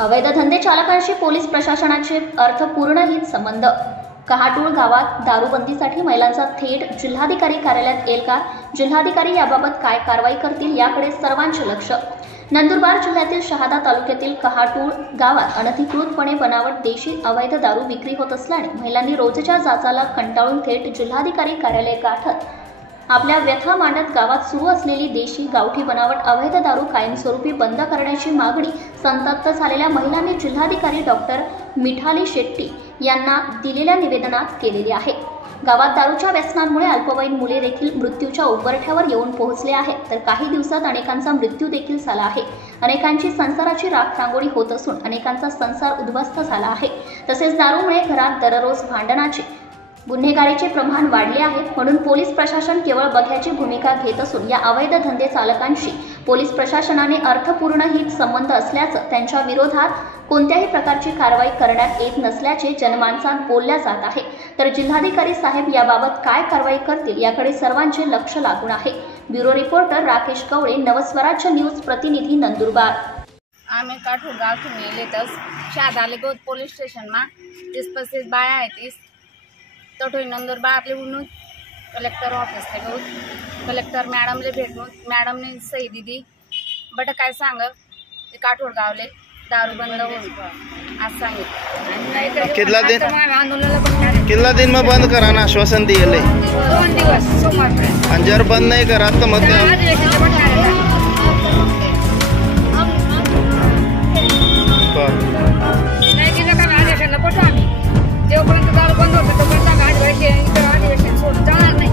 अवैध धंदे चालकांशी पोलीस प्रशासनाचे अर्थपूर्णहित संबंध। कहाटूळ गावात दारूबंदीसाठी महिलांचा थेट जिल्हाधिकारी कार्यालयात येईल का? जिल्हाधिकारी याबाबत काय कारवाई करतील याकडे सर्वांचे लक्ष। नंदुरबार जिल्ह्यातील शहादा तालुक्यातील कहाटूळ गावात अनधिकृतपणे बनावट देशी अवैध दारू विक्री होत असल्याने महिलांनी रोजच्या जाचाला कंटाळून थेट जिल्हाधिकारी कार्यालय गाठत आपल्या व्यथा मांडत गावात सुरू असलेली देशी गावठी बनावट अवैध दारू कायमस्वरूपी बंद करण्याची मागणी संतप्त झालेल्या महिलांनी जिल्हाधिकारी डॉक्टर मिठाली शेट्टी यांना दिलेल्या निवेदनात केलेली आहे। गावात दारूच्या व्यसनामुळे अल्पवयीन मुले देखील मृत्यूच्या उंबरठ्यावर येऊन पोहोचले आहेत, तर काही दिवसात अनेकांचा मृत्यू देखील झाला आहे। अनेकांची संसाराची राखरांगोळी होत असून अनेकांचा संसार उद्ध्वस्त झाला आहे। तसेच दारूमुळे घरात दररोज भांडणाचे गुन्हेगारीचे प्रमाण वाढले आहे। म्हणून पोलीस प्रशासन केवळ बघ्याची भूमिका घेत असून या अवैध धंदे चालकांशी पोलीस प्रशासनाने अर्थपूर्ण हित संबंध असल्याचं, त्यांच्या विरोधात कोणत्याही प्रकारची कारवाई करण्यात येत नसल्याचे जनमानसात बोलल्या जात आहे। तर जिल्हाधिकारी साहेब याबाबत काय कारवाई करतील याकडे सर्वांचे लक्ष लागून आहे। ब्युरो रिपोर्टर राकेश कवळे, नवस्वराज्य न्यूज प्रतिनिधी, नंदुरबार। आम्ही काठूर गावथून येलेतस शादालेगोद पोलीस स्टेशन में 30-35 बाया आहेत। तोठोई नंदुरबार आपले उन्नून कलेक्टर ऑफिस ले गो कलेक्टर मॅडम ले भेटून मॅडम ने सही दीदी बट काय सांग काठोर गावले दारू बंद होऊन आज सांगितलं। कितना दिन में बंद कराना आश्वासन दिए 2 दिवस सोमवार और जर बंद नहीं करा तो मग नाही केलं का आदेशाला पटू आम्ही जेवपर्यंत दारू बंद होतं तोपर्यंत अधिवेशन सोडून जाणार नाही।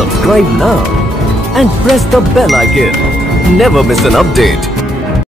Subscribe now and press the bell icon. Never miss an update.